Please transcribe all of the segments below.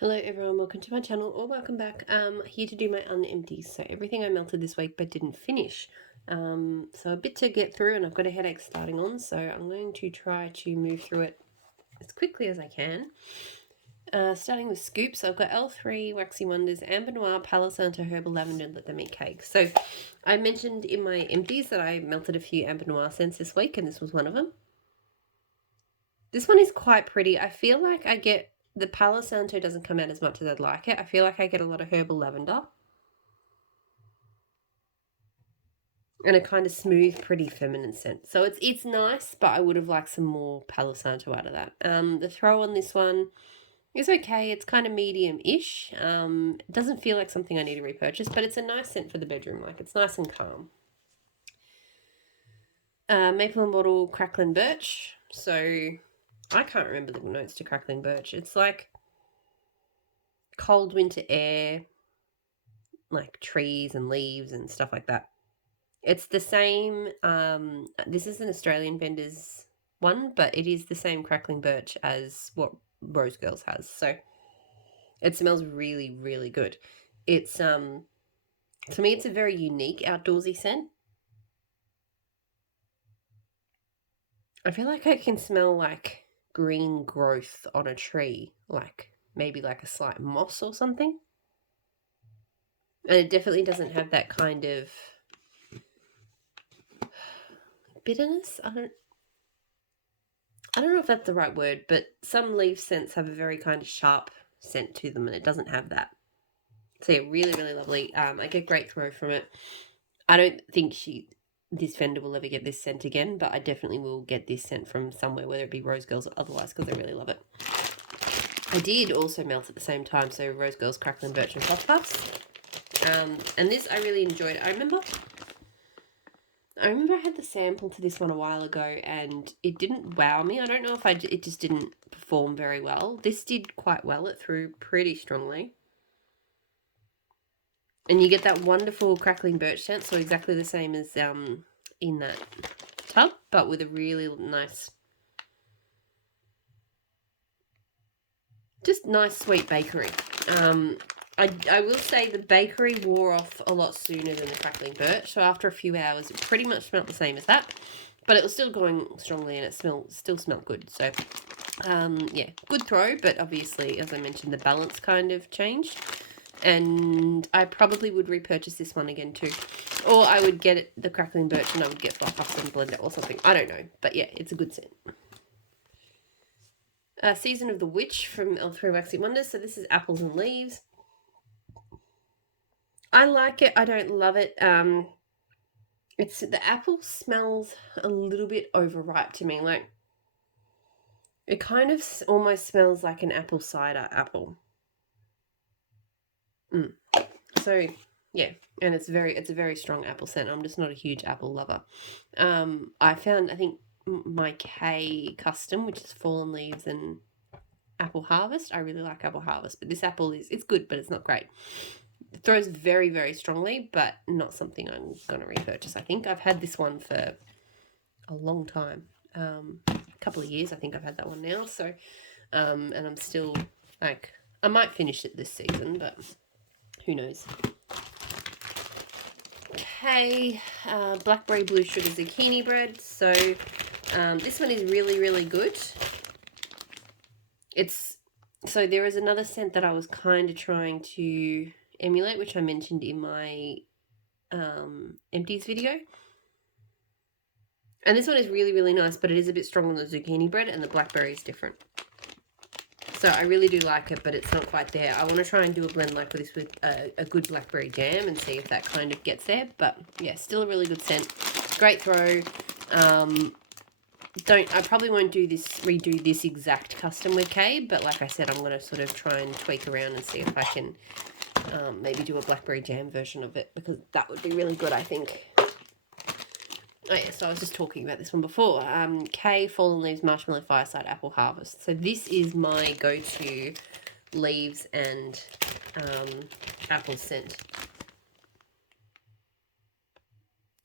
Hello everyone, welcome to my channel or welcome back. Here to do my unempties. So everything I melted this week but didn't finish. So a bit to get through and I've got a headache starting on, so I'm going to try to move through it as quickly as I can. Starting with scoops, I've got L3, Waxy Wonders, Amber Noir, Palo Santo, Herbal Lavender, and Let Them Eat Cake. So I mentioned in my empties that I melted a few Amber Noir scents this week and this was one of them. This one is quite pretty. I feel like I get the Palo Santo doesn't come out as much as I'd like it. I feel like I get a lot of herbal lavender. And a kind of smooth, pretty feminine scent. So it's nice, but I would have liked some more Palo Santo out of that. The throw on this one is okay. It's kind of medium-ish. It doesn't feel like something I need to repurchase, but it's a nice scent for the bedroom. Like, it's nice and calm. Maple and Bottle Crackling Birch. So I can't remember the notes to Crackling Birch. It's like cold winter air, like trees and leaves and stuff like that. It's the same, this is an Australian vendor's one, but it is the same Crackling Birch as what Rose Girls has. So it smells really, really good. It's, to me, it's a very unique outdoorsy scent. I feel like I can smell like green growth on a tree, like maybe like a slight moss or something. And it definitely doesn't have that kind of bitterness. I don't know if that's the right word, but some leaf scents have a very kind of sharp scent to them, and it doesn't have that. So yeah, really, really lovely. I get great throw from it. I don't think this vendor will ever get this scent again, but I definitely will get this scent from somewhere, whether it be Rose Girls or otherwise, because I really love it. I did also melt at the same time, so Rose Girls, Crackling Birch and Puff Puffs. And this I really enjoyed. I remember I had the sample to this one a while ago and it didn't wow me. I don't know if it just didn't perform very well. This did quite well. It threw pretty strongly. And you get that wonderful crackling birch scent, so exactly the same as in that tub, but with a really nice, just nice sweet bakery. I will say the bakery wore off a lot sooner than the crackling birch, so after a few hours it pretty much smelled the same as that, but it was still going strongly and it still smelled good. So yeah, good throw, but obviously, as I mentioned, the balance kind of changed. And I probably would repurchase this one again too. Or I would get the crackling birch and I would get Fluff Puffs and blend it or something. I don't know. But yeah, it's a good scent. Season of the Witch from L3 Waxy Wonders. So this is apples and leaves. I like it. I don't love it. The apple smells a little bit overripe to me. Like, it kind of almost smells like an apple cider apple. So yeah, and it's a very strong apple scent. I'm just not a huge apple lover. I think my K custom, which is Fallen Leaves and Apple Harvest. I really like Apple Harvest, but this apple it's good, but it's not great. It throws very, very strongly, but not something I'm gonna repurchase. I think I've had this one for a long time, a couple of years. I think I've had that one now. So, and I'm still like, I might finish it this season, but who knows. Okay, blackberry blue sugar zucchini bread. So this one is really, really good. So there is another scent that I was kind of trying to emulate, which I mentioned in my empties video. And this one is really, really nice, but it is a bit stronger than the zucchini bread, and the blackberry is different. So I really do like it, but it's not quite there. I want to try and do a blend like this with a good blackberry jam and see if that kind of gets there. But yeah, still a really good scent. Great throw. I probably won't redo this exact custom with Kay, but like I said, I'm going to sort of try and tweak around and see if I can maybe do a blackberry jam version of it, because that would be really good, I think. Oh yeah, so I was just talking about this one before. Kay, Fallen Leaves, Marshmallow Fireside, Apple Harvest. So this is my go-to leaves and apple scent.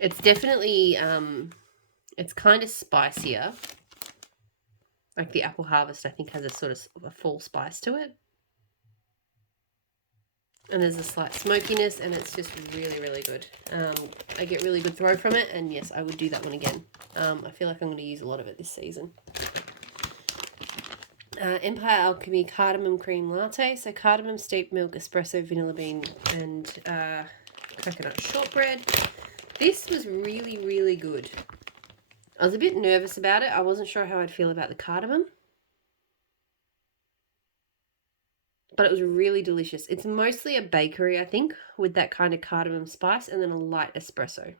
It's definitely, it's kind of spicier. Like the Apple Harvest, I think, has a sort of a full spice to it. And there's a slight smokiness, and it's just really, really good. I get really good throw from it, and yes, I would do that one again. I feel like I'm going to use a lot of it this season. Empire Alchemy Cardamom Cream Latte. So cardamom, steeped milk, espresso, vanilla bean, and coconut shortbread. This was really, really good. I was a bit nervous about it. I wasn't sure how I'd feel about the cardamom. But it was really delicious. It's mostly a bakery, I think, with that kind of cardamom spice and then a light espresso.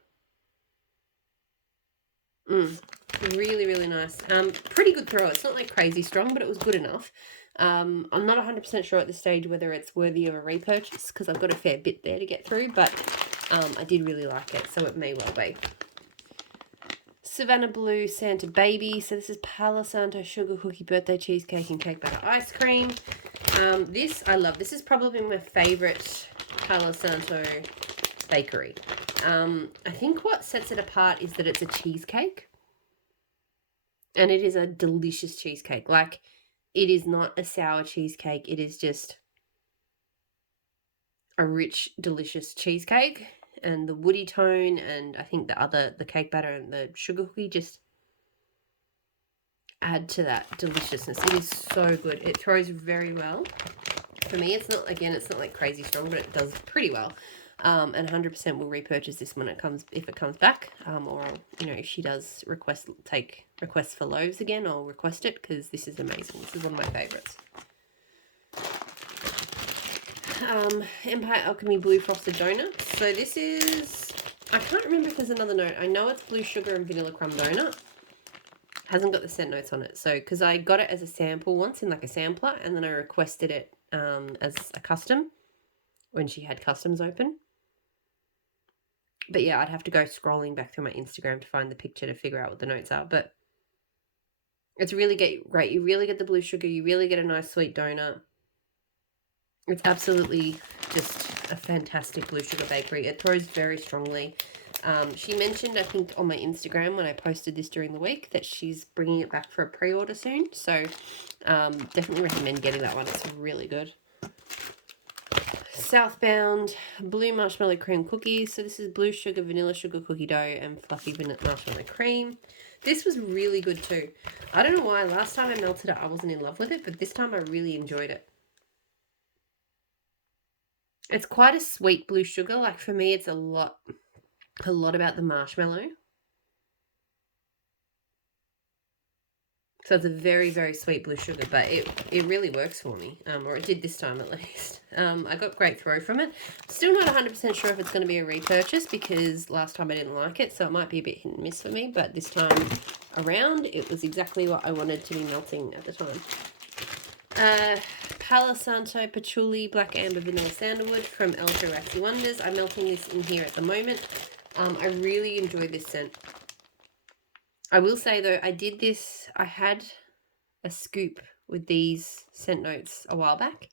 Really, really nice. Pretty good throw. It's not like crazy strong, but it was good enough. I'm not 100% sure at this stage whether it's worthy of a repurchase because I've got a fair bit there to get through, but I did really like it, so it may well be. Savannah Blue Santa Baby. So this is Palo Santo Sugar Cookie Birthday Cheesecake and Cake Batter Ice Cream. This I love. This is probably my favourite Palo Santo bakery. I think what sets it apart is that it's a cheesecake. And it is a delicious cheesecake. Like, it is not a sour cheesecake. It is just a rich, delicious cheesecake. And the woody tone and I think the cake batter and the sugar cookie just add to that deliciousness. It is so good. It throws very well. For me, it's not like crazy strong, but it does pretty well. And 100% will repurchase this when it comes, if it comes back, or if she does take requests for loaves again, I'll request it because this is amazing. This is one of my favorites. Empire Alchemy Blue Frosted Donuts. So this is, I can't remember if there's another note. I know it's blue sugar and vanilla crumb donut. Hasn't got the scent notes on it. So because I got it as a sample once in like a sampler, and then I requested it as a custom when she had customs open. But yeah, I'd have to go scrolling back through my Instagram to find the picture to figure out what the notes are. But it's really great. You really get the blue sugar. You really get a nice sweet donut. It's absolutely just a fantastic blue sugar bakery. It throws very strongly. She mentioned, I think, on my Instagram when I posted this during the week that she's bringing it back for a pre-order soon. So definitely recommend getting that one. It's really good. Southbound Blue Marshmallow Cream Cookies. So this is blue sugar, vanilla sugar cookie dough, and fluffy vanilla marshmallow cream. This was really good too. I don't know why. Last time I melted it, I wasn't in love with it, but this time I really enjoyed it. It's quite a sweet blue sugar. Like for me, it's a lot about the marshmallow. So it's a very, very sweet blue sugar, but it really works for me, or it did this time at least. I got great throw from it. Still not 100% sure if it's going to be a repurchase because last time I didn't like it, so it might be a bit hit and miss for me, but this time around, it was exactly what I wanted to be melting at the time. Palo Santo Patchouli Black Amber Vanilla Sandalwood from Elsa Waxy Wonders. I'm melting this in here at the moment. I really enjoyed this scent. I will say though, I had a scoop with these scent notes a while back.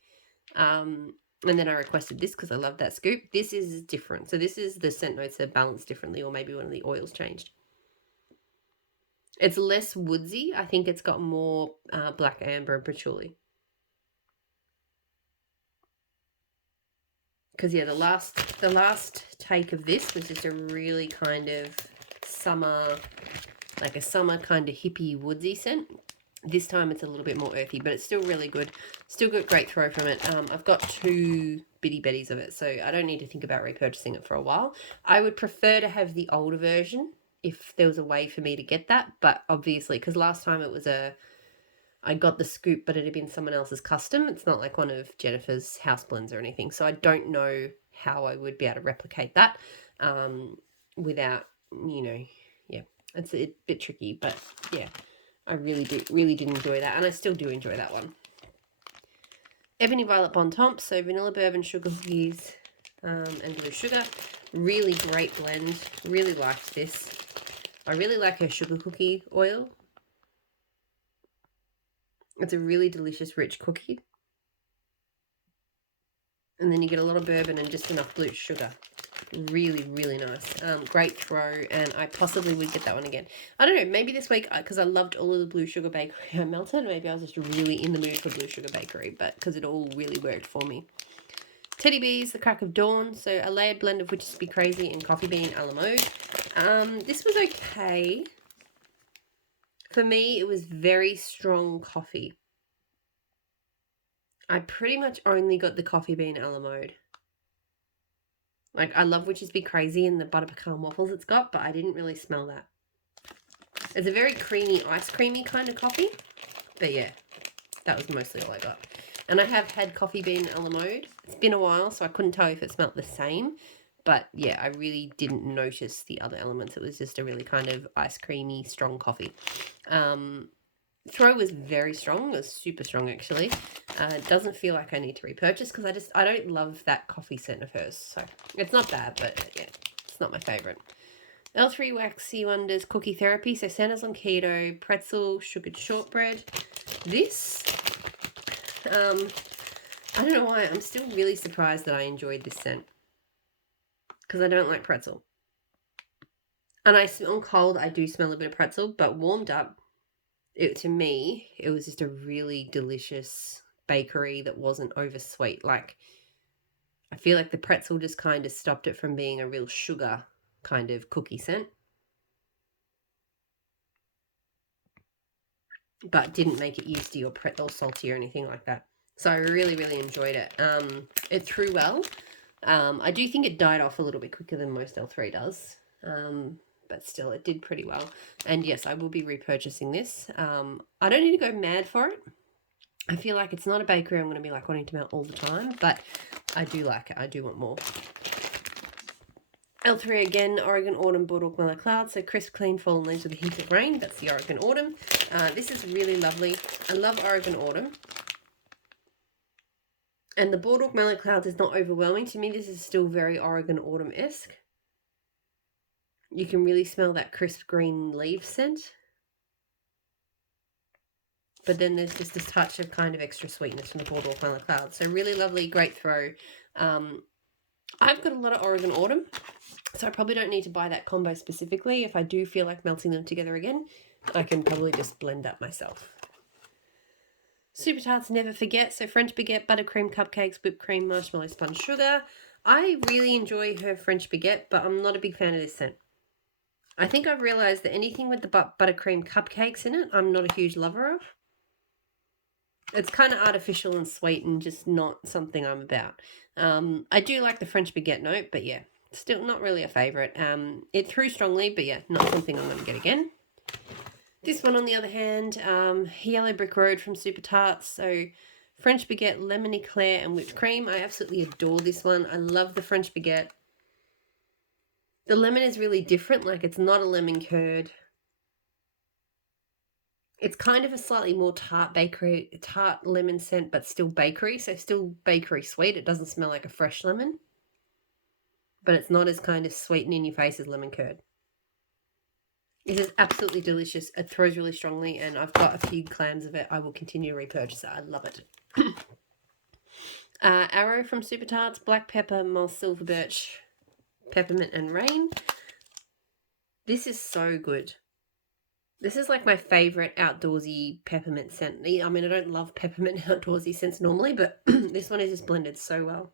And then I requested this because I love that scoop. This is different. So this is the scent notes are balanced differently, or maybe one of the oils changed. It's less woodsy. I think it's got more black amber and patchouli. Because yeah, the last take of this was just a really kind of summer, like a summer kind of hippie woodsy scent. This time it's a little bit more earthy, but it's still really good. Still got great throw from it. I've got 2 bitty betties of it, so I don't need to think about repurchasing it for a while. I would prefer to have the older version if there was a way for me to get that, but obviously, because last time it was I got the scoop, but it had been someone else's custom. It's not like one of Jennifer's house blends or anything. So I don't know how I would be able to replicate that without, yeah, it's a bit tricky. But yeah, I really did enjoy that. And I still do enjoy that one. Ebony Violet Bon Temps, so vanilla bourbon sugar cookies and blue sugar. Really great blend. Really liked this. I really like her sugar cookie oil. It's a really delicious, rich cookie. And then you get a lot of bourbon and just enough blue sugar. Really, really nice. Great throw, and I possibly would get that one again. I don't know, maybe this week, because I loved all of the blue sugar bakery I melted, maybe I was just really in the mood for blue sugar bakery, but because it all really worked for me. Teddy Bees, The Crack of Dawn, so a layered blend of Witches Be Crazy and Coffee Bean a la mode. This was okay. For me, it was very strong coffee. I pretty much only got the Coffee Bean a la mode. Like, I love Witches Be Crazy and the butter pecan waffles it's got, but I didn't really smell that. It's a very creamy, ice creamy kind of coffee. But yeah, that was mostly all I got. And I have had Coffee Bean a la mode. It's been a while, so I couldn't tell you if it smelled the same. But yeah, I really didn't notice the other elements. It was just a really kind of ice creamy, strong coffee. Throw was very strong. It was super strong, actually. It doesn't feel like I need to repurchase because I don't love that coffee scent of hers. So it's not bad, but yeah, it's not my favourite. L3 Waxy Wonders Cookie Therapy. So Santa's on keto, pretzel, sugared shortbread. This, I don't know why. I'm still really surprised that I enjoyed this scent because I don't like pretzel. And I smell cold. I do smell a bit of pretzel, but warmed up, to me, it was just a really delicious bakery that wasn't over sweet. Like, I feel like the pretzel just kind of stopped it from being a real sugar kind of cookie scent, but didn't make it yeasty or salty or anything like that. So I really, really enjoyed it. It threw well. I do think it died off a little bit quicker than most L3 does. But still, it did pretty well. And yes, I will be repurchasing this. I don't need to go mad for it. I feel like it's not a bakery I'm going to be like wanting to melt all the time, but I do like it. I do want more. L3 again, Oregon Autumn Boardwalk Mellow Cloud. So crisp, clean, fallen leaves with a hint of rain. That's the Oregon Autumn. This is really lovely. I love Oregon Autumn. And the Boardwalk Mellow Clouds is not overwhelming. To me, this is still very Oregon Autumn-esque. You can really smell that crisp green leaf scent. But then there's just this touch of kind of extra sweetness from the Boardwalk Mellow Clouds. So really lovely, great throw. I've got a lot of Oregon Autumn, so I probably don't need to buy that combo specifically. If I do feel like melting them together again, I can probably just blend that myself. Super Tarts Never Forget. So French Baguette, buttercream cupcakes, whipped cream, marshmallow, sponge sugar. I really enjoy her French Baguette, but I'm not a big fan of this scent. I think I've realised that anything with the buttercream cupcakes in it, I'm not a huge lover of. It's kind of artificial and sweet and just not something I'm about. I do like the French Baguette note, but yeah, still not really a favourite. It threw strongly, but yeah, not something I'm going to get again. This one, on the other hand, Yellow Brick Road from Super Tarts. So French Baguette, lemon eclair and whipped cream. I absolutely adore this one. I love the French Baguette. The lemon is really different. Like, it's not a lemon curd. It's kind of a slightly more tart lemon scent, but still bakery. So still bakery sweet. It doesn't smell like a fresh lemon, but it's not as kind of sweet and in your face as lemon curd. This is absolutely delicious. It throws really strongly, and I've got a few clams of it. I will continue to repurchase it. I love it. Arrow from Super Tarts, black pepper, mull silver birch, peppermint and rain. This is so good. This is like my favourite outdoorsy peppermint scent. I mean, I don't love peppermint outdoorsy scents normally, but this one is just blended so well.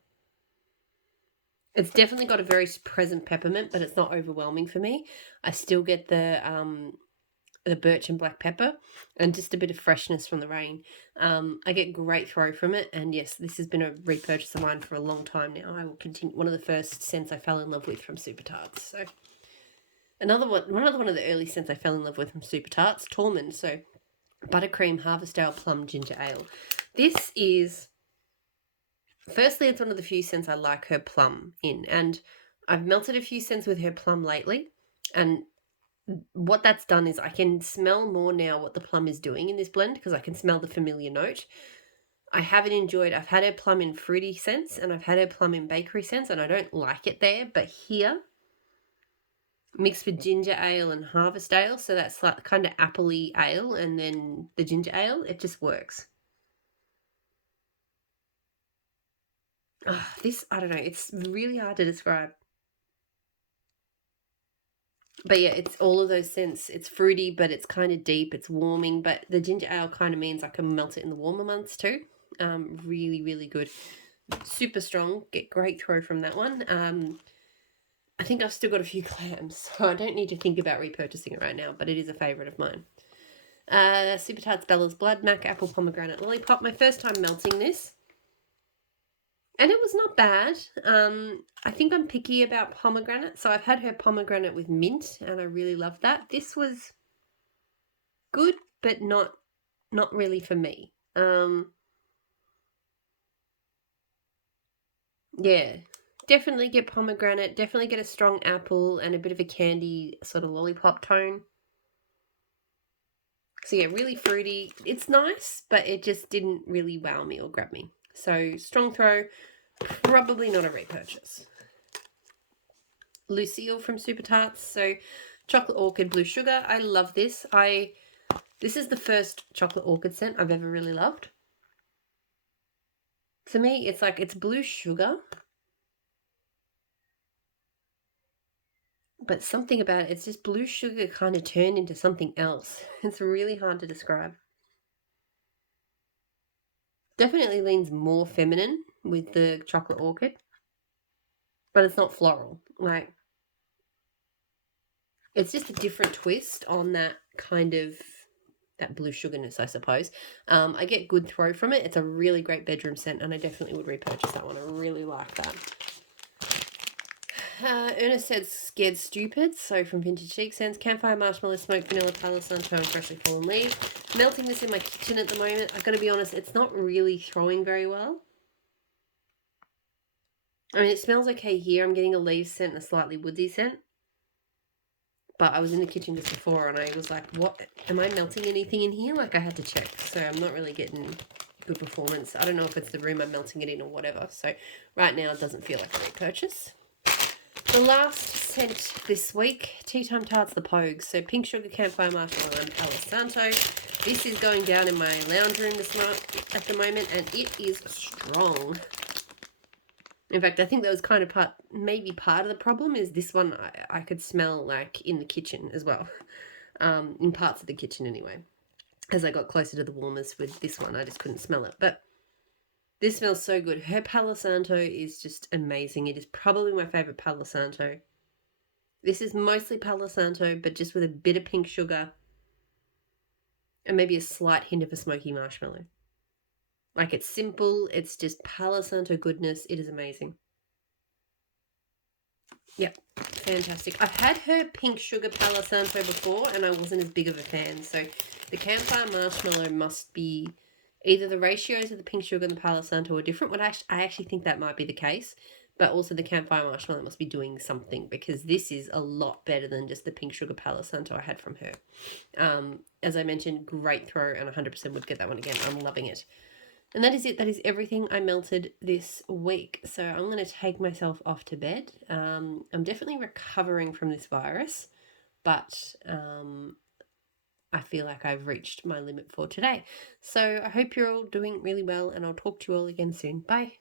It's definitely got a very present peppermint, but it's not overwhelming for me. I still get the birch and black pepper and just a bit of freshness from the rain. I get great throw from it, and yes, this has been a repurchase of mine for a long time now. I will continue. One of the first scents I fell in love with from Super Tarts. So another one of the early scents I fell in love with from Super Tarts, Tormund. So buttercream harvest ale plum ginger ale. This is, firstly, it's one of the few scents I like her plum in, and I've melted a few scents with her plum lately, and what that's done is I can smell more now what the plum is doing in this blend because I can smell the familiar note. I've had her plum in fruity scents and I've had her plum in bakery scents, and I don't like it there, but here, mixed with ginger ale and harvest ale, so that's like kind of appley ale and then the ginger ale, it just works. This, I don't know, it's really hard to describe. But yeah, it's all of those scents. It's fruity, but it's kind of deep. It's warming, but the ginger ale kind of means I can melt it in the warmer months too. Really, really good. super strong. Get great throw from that one. I think I've still got a few clams, so I don't need to think about repurchasing it right now, but it is a favourite of mine. Super Tarts Bella's Blood, Mac Apple Pomegranate Lollipop. My first time melting this. And it was not bad. I think I'm picky about pomegranate, so I've had her pomegranate with mint, and I really loved that. This was good, but not really for me. Yeah, definitely get pomegranate. Definitely get a strong apple and a bit of a candy sort of lollipop tone. So yeah, really fruity. It's nice, but it just didn't really wow me or grab me. So strong throw, probably not a repurchase. Lucille from Super Tarts. So chocolate orchid blue sugar. I love this. This is the first chocolate orchid scent I've ever really loved. To me, it's like it's blue sugar, but something about it, it's just blue sugar kind of turned into something else. It's really hard to describe. Definitely leans more feminine with the chocolate orchid, but it's not floral. Like, it's just a different twist on that kind of that blue sugarness, I suppose. I get good throw from it. It's a really great bedroom scent, and I definitely would repurchase that one. I really like that. Ernest said Scared Stupid, so from Vintage Chic Scents, Campfire Marshmallow, Smoked Vanilla, Palo Santo, and Freshly Fallen Leaves. Melting this in my kitchen at the moment. I've got to be honest, it's not really throwing very well. I mean, it smells okay here. I'm getting a leaf scent and a slightly woodsy scent. But I was in the kitchen just before and I was like, what? Am I melting anything in here? Like, I had to check. So I'm not really getting good performance. I don't know if it's the room I'm melting it in or whatever. So right now it doesn't feel like a repurchase. The last scent this week, Tea Time Tarts the Pogues. So Pink Sugar Campfire Marshmallow and Palo Santo. This is going down in my lounge room at the moment, and it is strong. In fact, I think that was kind of maybe part of the problem is this one I could smell like in the kitchen as well. In parts of the kitchen anyway. As I got closer to the warmers with this one, I just couldn't smell it. But this smells so good. Her Palo Santo is just amazing. It is probably my favourite Palo Santo. This is mostly Palo Santo, but just with a bit of pink sugar and maybe a slight hint of a smoky marshmallow. Like, it's simple. It's just Palo Santo goodness. It is amazing. Yep, fantastic. I've had her pink sugar Palo Santo before and I wasn't as big of a fan. So the Campfire Marshmallow must be either the ratios of the pink sugar and the Palo Santo are different. I actually think that might be the case. But also the Campfire Marshmallow must be doing something because this is a lot better than just the pink sugar Palo Santo I had from her. As I mentioned, great throw and 100% would get that one again. I'm loving it. And that is it. That is everything I melted this week. So I'm going to take myself off to bed. I'm definitely recovering from this virus, but I feel like I've reached my limit for today. So I hope you're all doing really well, and I'll talk to you all again soon. Bye.